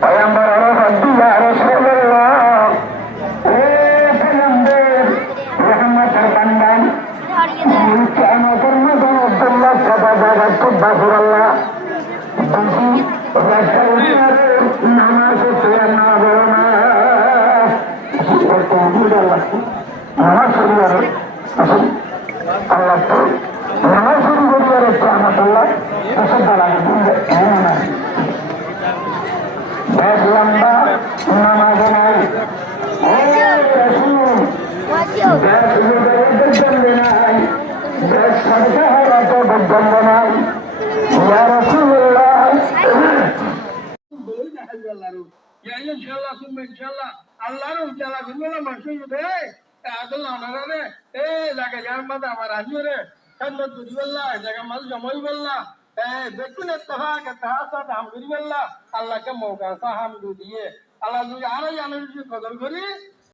পয়গম্বর ইয়া রাসূলুল্লাহ পয়গম্বর রহমতের বান্দা কিয়ামতের মধ্যে আব্দুল্লাহ সাদা জায়গা কুব্বা সুরাল্লাহ বুঝি রাসূলের নামাজ পড়ে না বলনা করতে আল্লাহ নামাজ পড়ে আল্লাহ তো নামাজ পড়ে কিয়ামতুল্লাহ আসল লাগে বেশ লম্বা নামাজ নাই বেশ জন্য নাই বেশ সরকার হওয়াতে জন্য নাই দেখুন আল্লাহকে মৌকা সাহাম দিয়ে আল্লাহ যদি আরো জানার কদর করি